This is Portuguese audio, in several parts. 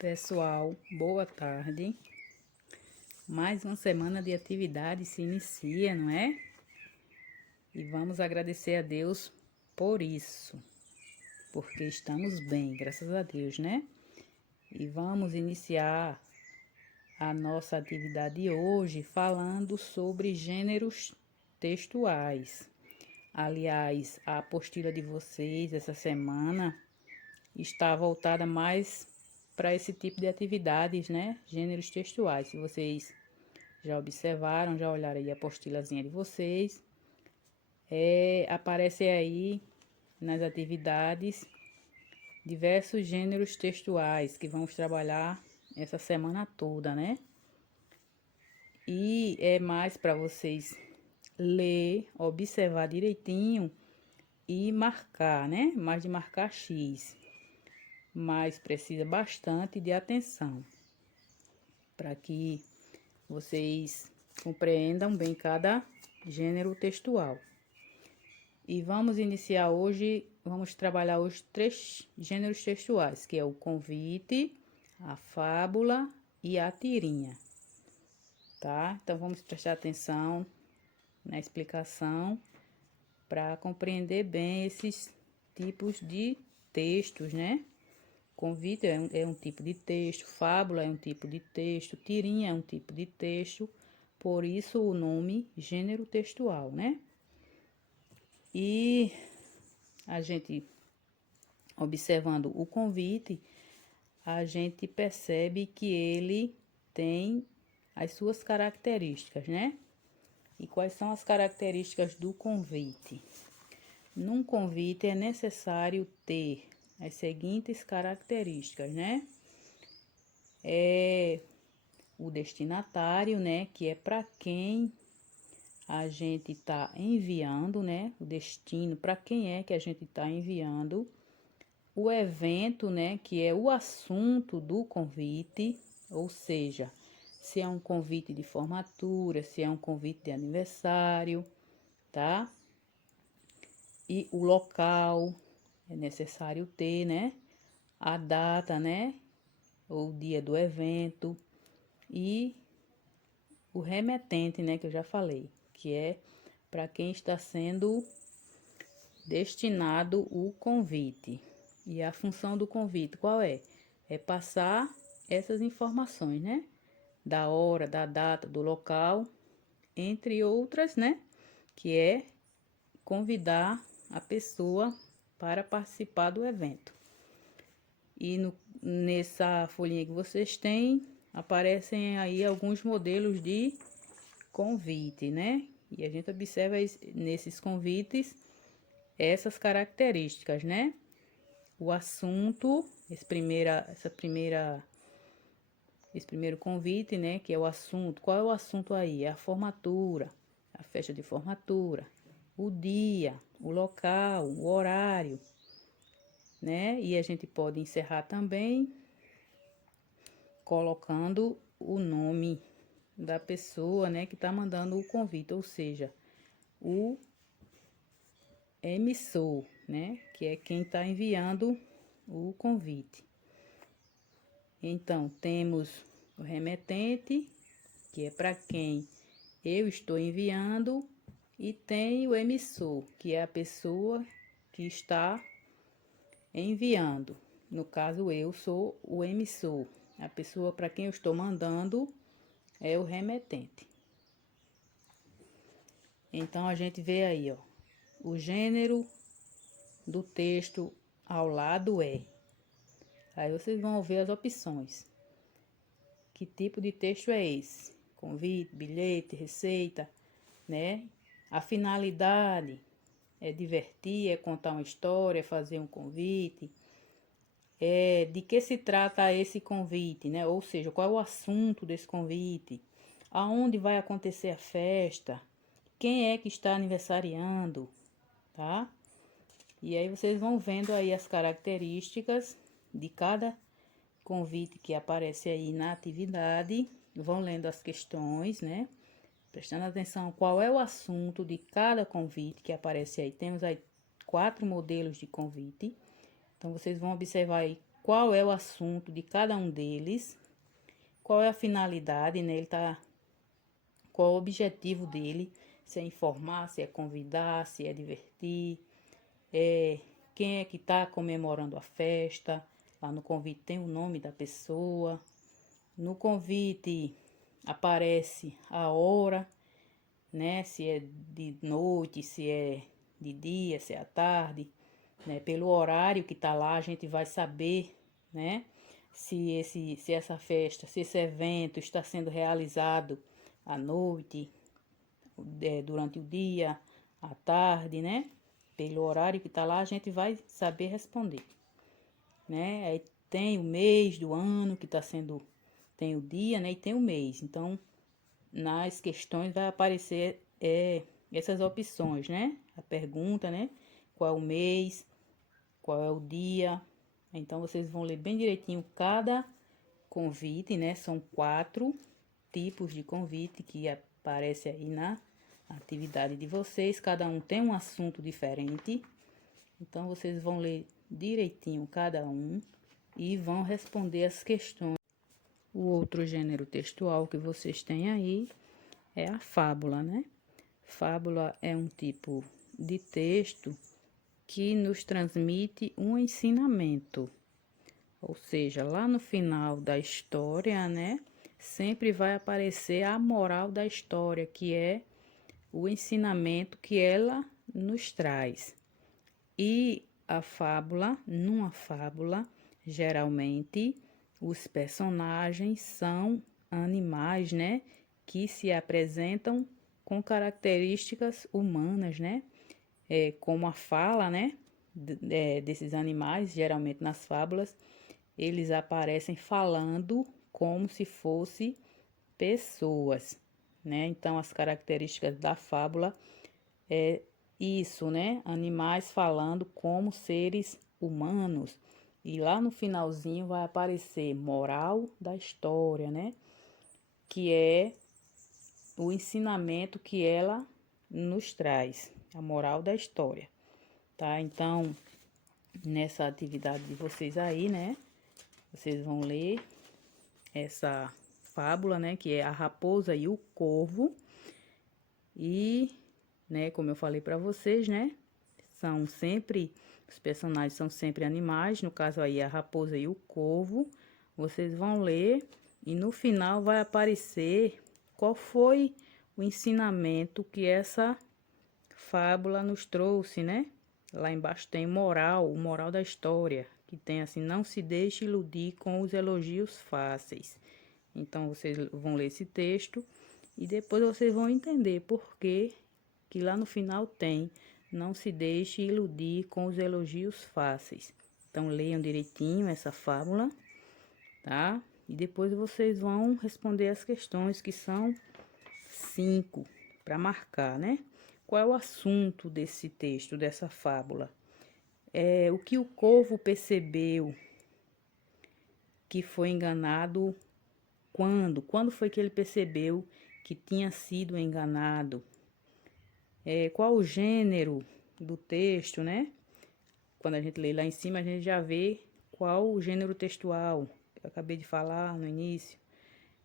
Pessoal, boa tarde. Mais uma semana de atividade se inicia, não é? E vamos agradecer a Deus por isso, porque estamos bem, graças a Deus, né? E vamos iniciar a nossa atividade hoje falando sobre gêneros textuais. Aliás, a apostila de vocês essa semana está voltada mais para esse tipo de atividades, né? Gêneros textuais. Se vocês já observaram, já olharam aí a apostilazinha de vocês, aparece aí nas atividades diversos gêneros textuais que vamos trabalhar essa semana toda, né? E é mais para vocês ler, observar direitinho e marcar, né? Mais de marcar X. Mas precisa bastante de atenção para que vocês compreendam bem cada gênero textual. E vamos iniciar hoje, vamos trabalhar os 3 gêneros textuais, que é o convite, a fábula e a tirinha, tá? Então vamos prestar atenção na explicação para compreender bem esses tipos de textos, né? Convite é um tipo de texto, fábula é um tipo de texto, tirinha é um tipo de texto, por isso o nome gênero textual, né? E a gente, observando o convite, a gente percebe que ele tem as suas características, né? E quais são as características do convite? Num convite é necessário ter as seguintes características, né? É o destinatário, né? Que é para quem a gente está enviando, né? O destino, para quem é que a gente está enviando. O evento, né? Que é o assunto do convite, ou seja, se é um convite de formatura, se é um convite de aniversário, tá? E o local é necessário ter, né? A data, né? O dia do evento e o remetente, né? Que eu já falei, que é para quem está sendo destinado o convite. E a função do convite, qual é? É passar essas informações, né? Da hora, da data, do local, entre outras, né? Que é convidar a pessoa para participar do evento. E nessa folhinha que vocês têm, aparecem aí alguns modelos de convite, né? E a gente observa nesses convites essas características, né? O assunto, esse primeiro convite, né? Que é o assunto. Qual é o assunto aí? É a formatura, a festa de formatura, o dia, o local, o horário, né? E a gente pode encerrar também colocando o nome da pessoa, né, que tá mandando o convite, ou seja, o emissor, né, que é quem tá enviando o convite. Então, temos o remetente, que é para quem eu estou enviando, e tem o emissor, que é a pessoa que está enviando. No caso, eu sou o emissor. A pessoa para quem eu estou mandando é o remetente. Então, a gente vê aí, ó, o gênero do texto ao lado é. Aí vocês vão ver as opções. Que tipo de texto é esse? Convite, bilhete, receita, né? A finalidade é divertir, é contar uma história, é fazer um convite. De que se trata esse convite, né? Ou seja, qual é o assunto desse convite? Aonde vai acontecer a festa? Quem é que está aniversariando, tá? E aí vocês vão vendo aí as características de cada convite que aparece aí na atividade, vão lendo as questões, né? Prestando atenção qual é o assunto de cada convite que aparece aí. Temos aí 4 modelos de convite. Então, vocês vão observar aí qual é o assunto de cada um deles, qual é a finalidade, né? Qual é o objetivo dele, se é informar, se é convidar, se é divertir, quem é que está comemorando a festa. Lá no convite tem o nome da pessoa. No convite aparece a hora, né? Se é de noite, se é de dia, se é à tarde, né? Pelo horário que tá lá, a gente vai saber, né? Se essa festa, se esse evento está sendo realizado à noite, durante o dia, à tarde, né? Pelo horário que tá lá, a gente vai saber responder, né? Aí tem o mês do ano que tá sendo, tem o dia, né? E tem o mês. Então, nas questões vai aparecer essas opções, né? A pergunta, né? Qual é o mês, qual é o dia. Então, vocês vão ler bem direitinho cada convite, né? São 4 tipos de convite que aparece aí na atividade de vocês. Cada um tem um assunto diferente. Então, vocês vão ler direitinho cada um e vão responder as questões. O outro gênero textual que vocês têm aí é a fábula, né? Fábula é um tipo de texto que nos transmite um ensinamento. Ou seja, lá no final da história, né? Sempre vai aparecer a moral da história, que é o ensinamento que ela nos traz. E a fábula, numa fábula, geralmente os personagens são animais, né? Que se apresentam com características humanas, né? Como a fala, né? Desses animais, geralmente nas fábulas, eles aparecem falando como se fossem pessoas, né? Então, as características da fábula é isso, né? Animais falando como seres humanos. E lá no finalzinho vai aparecer moral da história, né? Que é o ensinamento que ela nos traz, a moral da história, tá? Então, nessa atividade de vocês aí, né? Vocês vão ler essa fábula, né? Que é a raposa e o corvo. E, né, como eu falei para vocês, né? Os personagens são sempre animais, no caso aí a raposa e o corvo. Vocês vão ler e no final vai aparecer qual foi o ensinamento que essa fábula nos trouxe, né? Lá embaixo tem moral, o moral da história, que tem assim: não se deixe iludir com os elogios fáceis. Então, vocês vão ler esse texto e depois vocês vão entender por que lá no final tem: não se deixe iludir com os elogios fáceis. Então, leiam direitinho essa fábula, tá? E depois vocês vão responder as questões, que são 5 para marcar, né? Qual é o assunto desse texto, dessa fábula? O que o corvo percebeu que foi enganado quando? Quando foi que ele percebeu que tinha sido enganado? Qual o gênero do texto, né? Quando a gente lê lá em cima, a gente já vê qual o gênero textual, que eu acabei de falar no início.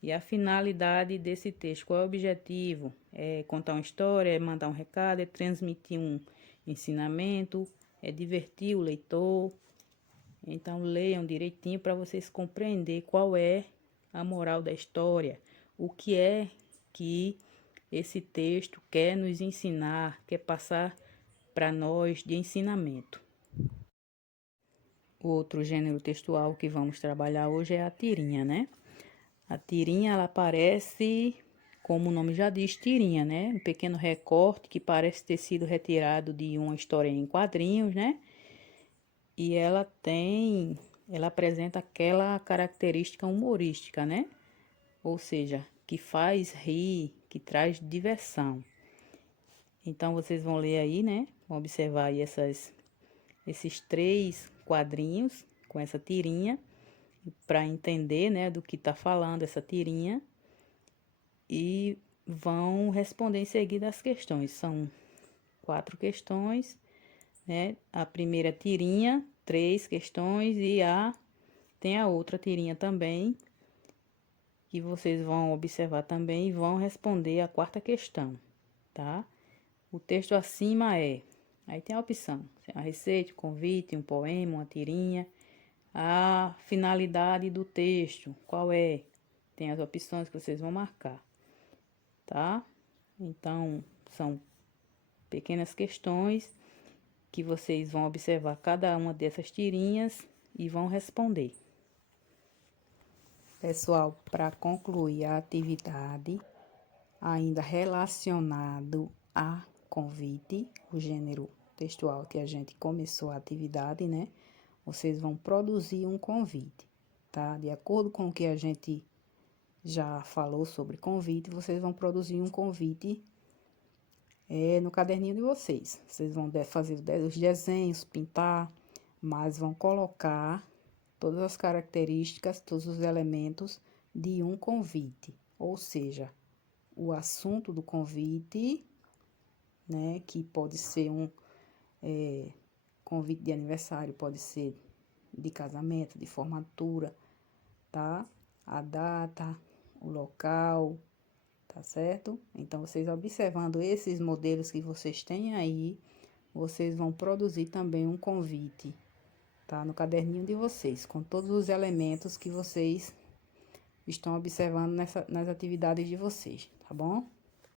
E a finalidade desse texto, qual é o objetivo? É contar uma história, é mandar um recado, é transmitir um ensinamento, é divertir o leitor. Então, leiam direitinho para vocês compreender qual é a moral da história, o que é que esse texto quer nos ensinar, quer passar para nós de ensinamento. O outro gênero textual que vamos trabalhar hoje é a tirinha, né? A tirinha, ela aparece, como o nome já diz, tirinha, né? Um pequeno recorte que parece ter sido retirado de uma história em quadrinhos, né? E ela apresenta aquela característica humorística, né? Ou seja, que faz rir, que traz diversão. Então, vocês vão ler aí, né? Vão observar aí esses 3 quadrinhos com essa tirinha, para entender, né, do que tá falando essa tirinha. E vão responder em seguida as questões. São 4 questões, né? A primeira tirinha, 3 questões, e a tem a outra tirinha também, que vocês vão observar também e vão responder a quarta questão, tá? O texto acima é, aí tem a opção, a receita, convite, um poema, uma tirinha, a finalidade do texto, qual é? Tem as opções que vocês vão marcar, tá? Então, são pequenas questões que vocês vão observar cada uma dessas tirinhas e vão responder. Pessoal, para concluir a atividade, ainda relacionado a convite, o gênero textual que a gente começou a atividade, né? Vocês vão produzir um convite, tá? De acordo com o que a gente já falou sobre convite, vocês vão produzir um convite no caderninho de vocês. Vocês vão fazer os desenhos, pintar, mas vão colocar todas as características, todos os elementos de um convite. Ou seja, o assunto do convite, né? Que pode ser um convite de aniversário, pode ser de casamento, de formatura, tá? A data, o local, tá certo? Então, vocês observando esses modelos que vocês têm aí, vocês vão produzir também um convite, tá? No caderninho de vocês, com todos os elementos que vocês estão observando nas atividades de vocês, tá bom?